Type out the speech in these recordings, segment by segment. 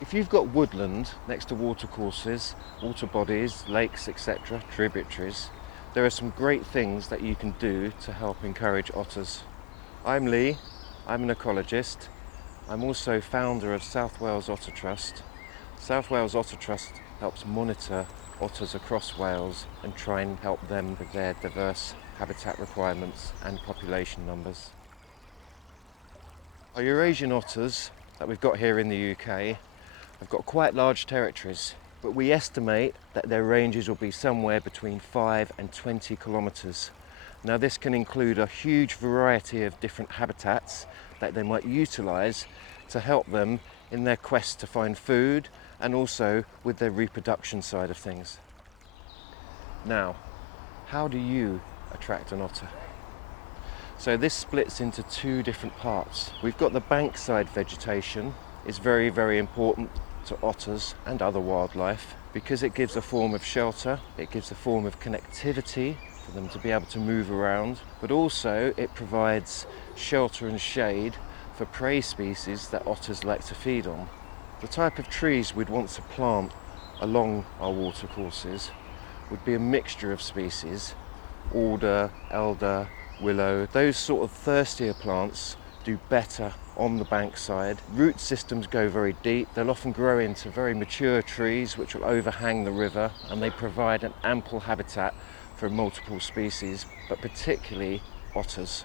If you've got woodland next to watercourses, water bodies, lakes, etc., tributaries, there are some great things that you can do to help encourage otters. I'm Lee, I'm an ecologist. I'm also founder of South Wales Otter Trust. South Wales Otter Trust helps monitor otters across Wales and try and help them with their diverse habitat requirements and population numbers. Our Eurasian otters that we've got here in the UK have got quite large territories, but we estimate that their ranges will be somewhere between 5 and 20 kilometres. Now this can include a huge variety of different habitats that they might utilise to help them in their quest to find food and also with their reproduction side of things. Now, how do you attract an otter? So this splits into two different parts. We've got the Bankside vegetation. It's very, very important to otters and other wildlife because it gives a form of shelter, it gives a form of connectivity for them to be able to move around, but also it provides shelter and shade for prey species that otters like to feed on. The type of trees we'd want to plant along our watercourses would be a mixture of species: alder, elder, willow. Those sort of thirstier plants do better on the bankside. Root systems go very deep. They'll often grow into very mature trees which will overhang the river, and they provide an ample habitat for multiple species, but particularly otters.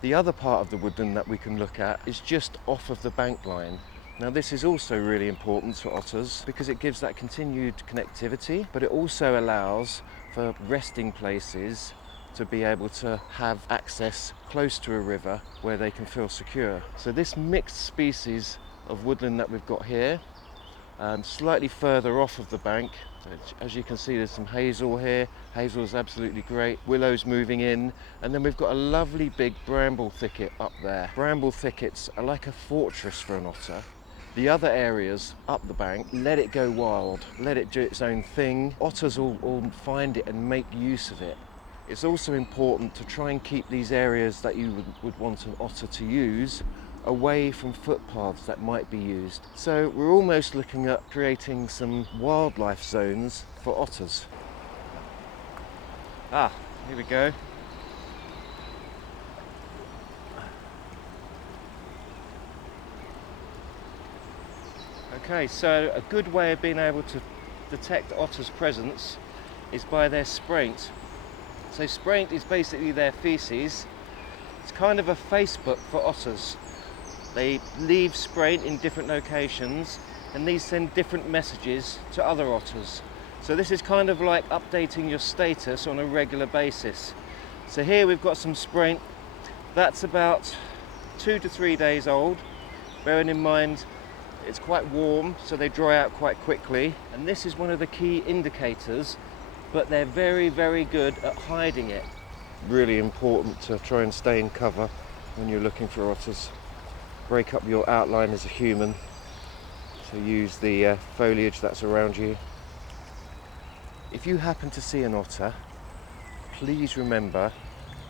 The other part of the woodland that we can look at is just off of the bank line. Now this is also really important to otters because it gives that continued connectivity, but it also allows for resting places to be able to have access close to a river where they can feel secure. So this mixed species of woodland that we've got here, slightly further off of the bank, as you can see there's some hazel here. Hazel is absolutely great. Willow's moving in, and then we've got a lovely big bramble thicket up there. Bramble thickets are like a fortress for an otter. The other areas up the bank, let it go wild, let it do its own thing. Otters will find it and make use of it. It's also important to try and keep these areas that you would want an otter to use away from footpaths that might be used. So we're almost looking at creating some wildlife zones for otters. Here we go. Okay, so a good way of being able to detect otters' presence is by their spraint. So spraint is basically their feces. It's kind of a Facebook for otters. They leave spraint in different locations, and these send different messages to other otters. So this is kind of like updating your status on a regular basis. So here we've got some spraint. That's about 2 to 3 days old. Bearing in mind it's quite warm, so they dry out quite quickly. And this is one of the key indicators, but they're very, very good at hiding it. Really important to try and stay in cover when you're looking for otters. Break up your outline as a human, so use the foliage that's around you. If you happen to see an otter, please remember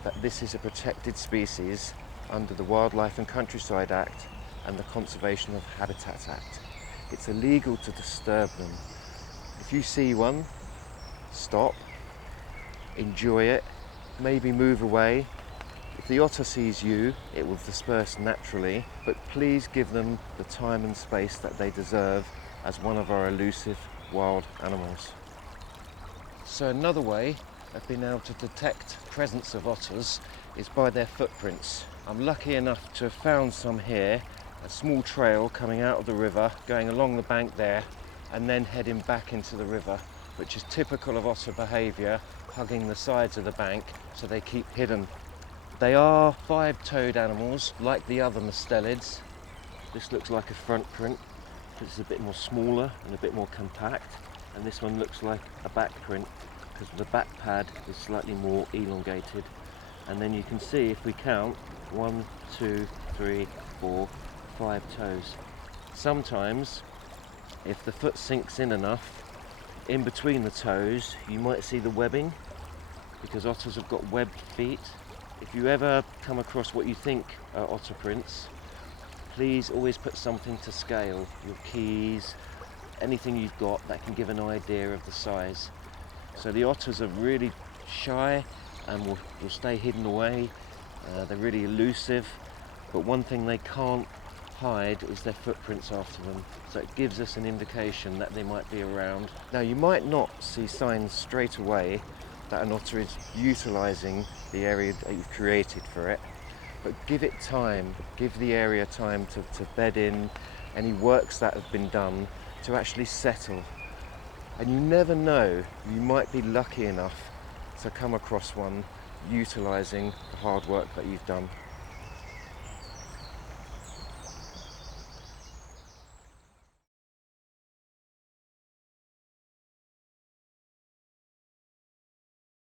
that this is a protected species under the Wildlife and Countryside Act and the Conservation of Habitat Act. It's illegal to disturb them. If you see one, stop, enjoy it, maybe move away. If the otter sees you, it will disperse naturally, but please give them the time and space that they deserve as one of our elusive wild animals. So another way of being able to detect the presence of otters is by their footprints. I'm lucky enough to have found some here, a small trail coming out of the river, going along the bank there, and then heading back into the river, which is typical of otter behaviour, hugging the sides of the bank so they keep hidden. They are five-toed animals, like the other mustelids. This looks like a front print, this is a bit more smaller and a bit more compact, and this one looks like a back print because the back pad is slightly more elongated. And then you can see, if we count, 1, 2, 3, 4, 5 toes. Sometimes, if the foot sinks in enough, in between the toes, you might see the webbing, because otters have got webbed feet. If you ever come across what you think are otter prints, please always put something to scale, your keys, anything you've got that can give an idea of the size. So the otters are really shy and will stay hidden away. They're really elusive, but one thing they can't hide is their footprints after them. So it gives us an indication that they might be around. Now you might not see signs straight away that an otter is utilising the area that you've created for it, but give it time, give the area time to bed in, any works that have been done to actually settle. And you never know, you might be lucky enough to come across one utilising the hard work that you've done.